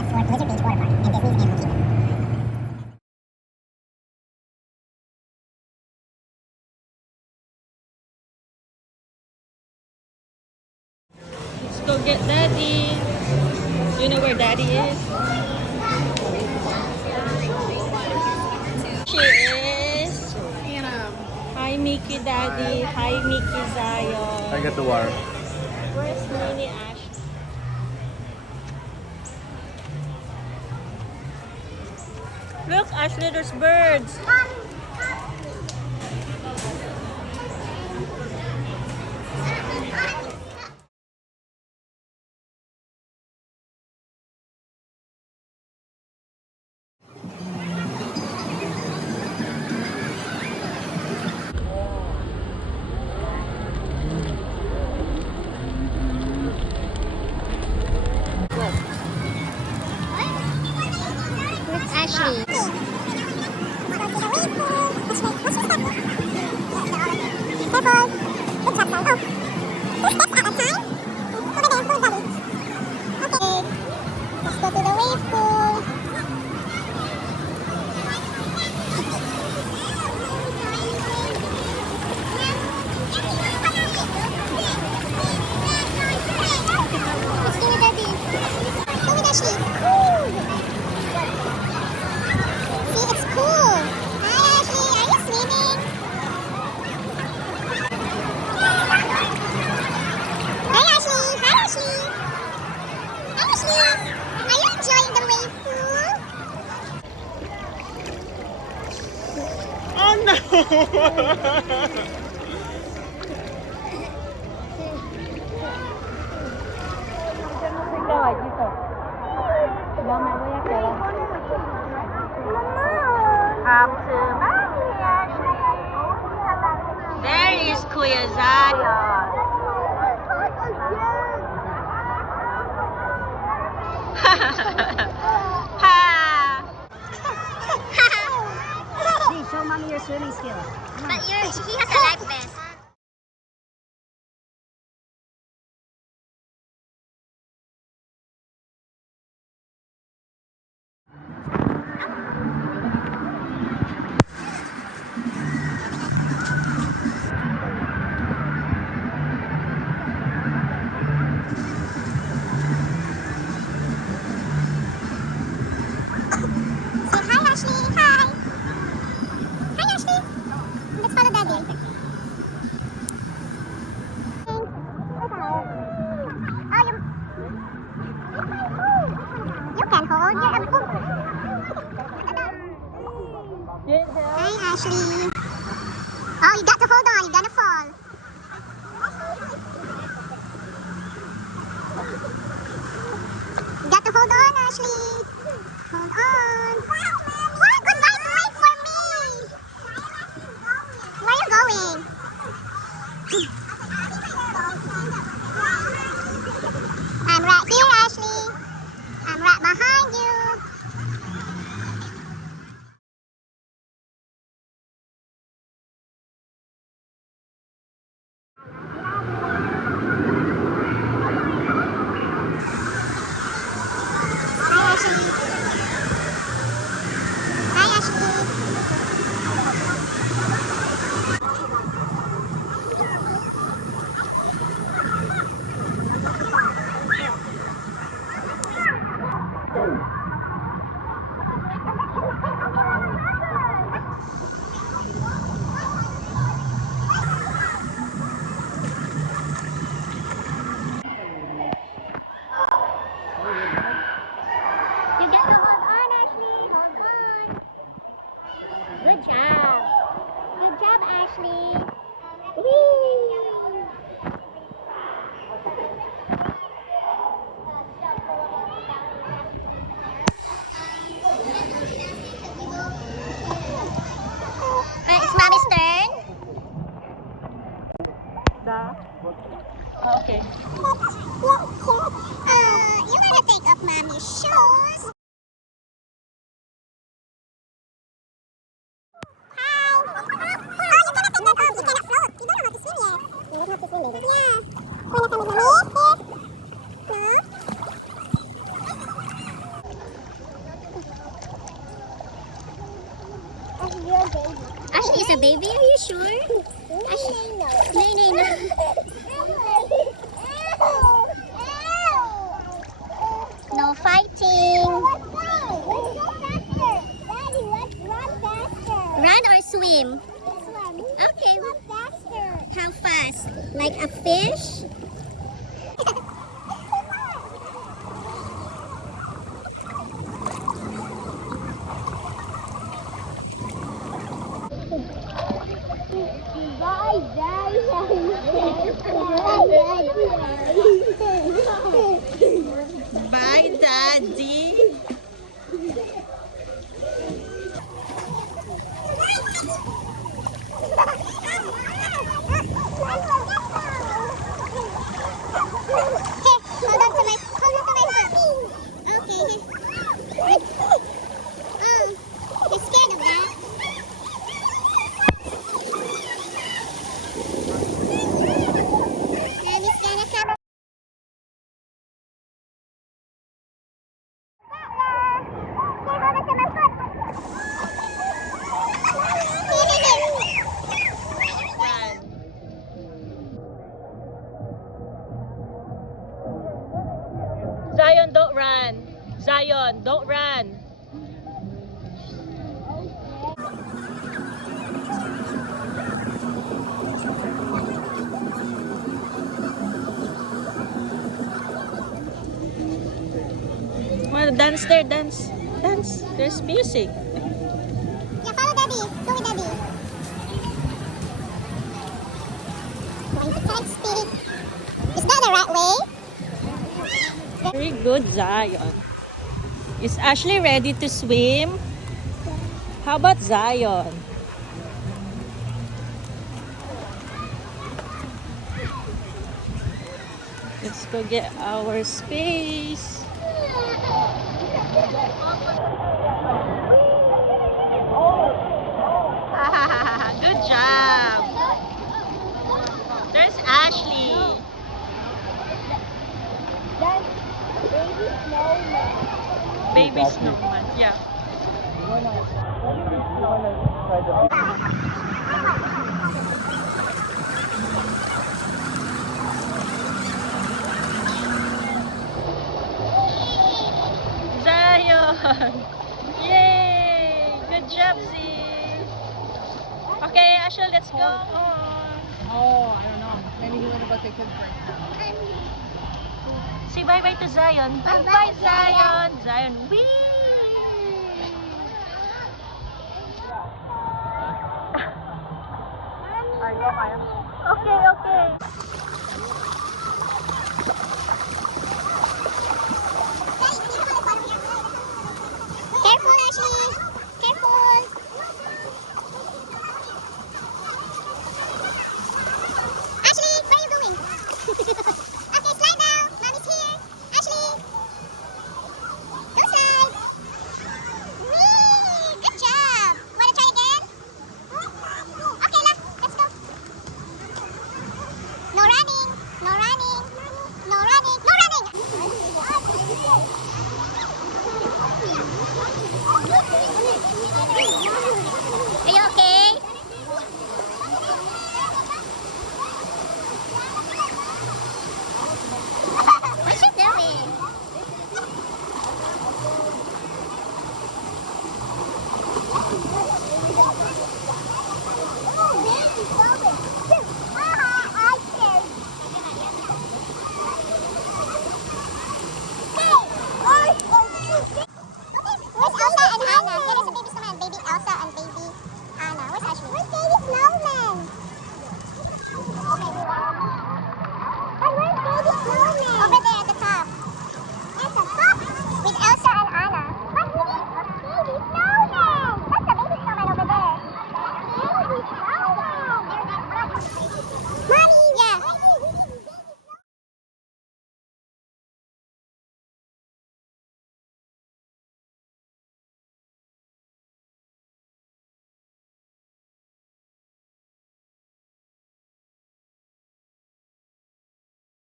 left for Blizzard Beach Waterpark and Disney's Animal Kingdom. Let's go get Daddy. Do you know where Daddy is? She is. Hi, Mickey Daddy. Hi, Mickey Zion. I got the water. Where's Minnie Ash? Look, Ashley, there's birds. Where's Ashley? Let's go to the Wavepool. Let's go with Daddy. Go with Ashley. See, it's cool. Hi, Ashley. Are you swimming? Hi, Ashley. Hi, Ashley. Hi, Ashley. Are you enjoying the wave pool? Oh no! Come to Mommy, Ashley. There is Kuya Zion. Ha! Hey, show mommy your swimming skills. But he has a life vest. Say hi, Ashley. Hi. Hi, Ashley. Let's follow Daddy. You can hold your elbow. Hi, Ashley. Oh, you got to hold on. You're gonna fall. You got to hold on, Ashley. Hold on. Wow, good night. Wait for me. Where are you going? I'm right here, Ashley. I'm right behind you. Hi, Ashley. Hi, Ashley. You get to hold on, Ashley. Hold on. Good job. Good job, Ashley. Whee! It's Mommy's turn. Okay. You gotta take off Mommy's shoes. Hi. Oh, you cannot take that off. You cannot float. You don't know how to swim yet. You don't know how to swim, baby. Yeah. Wanna come with Mommy? Here. No. Ashley is a baby, are you sure? Ashley, no. No fighting. Run or swim? Okay. How fast? Like a fish? Bye, Daddy. Zion, don't run. Zion, don't run. Well, dance there, dance. Dance. There's music. Yeah, follow Daddy. Go with Daddy. Going to Tike speed. Is that the right way? Very good, Zion. Is Ashley ready to swim? How about Zion? Let's go get our space. Good job. There's Ashley. Baby snowman. Yeah. Zion. Yay! Good job, Z. Okay, Ashley, let's go. Oh, I don't know. Maybe he went to go take his break. Say bye-bye to Zion. Bye-bye, Zion. Zion, wee! Okay. Careful, Ashley. Careful. Ashley, where are you going? Okay, slide down. Mommy's here. Ashley. Go slide. Whee! Good job. Wanna try again? Okay, let's go. No running. No running. No running. No running.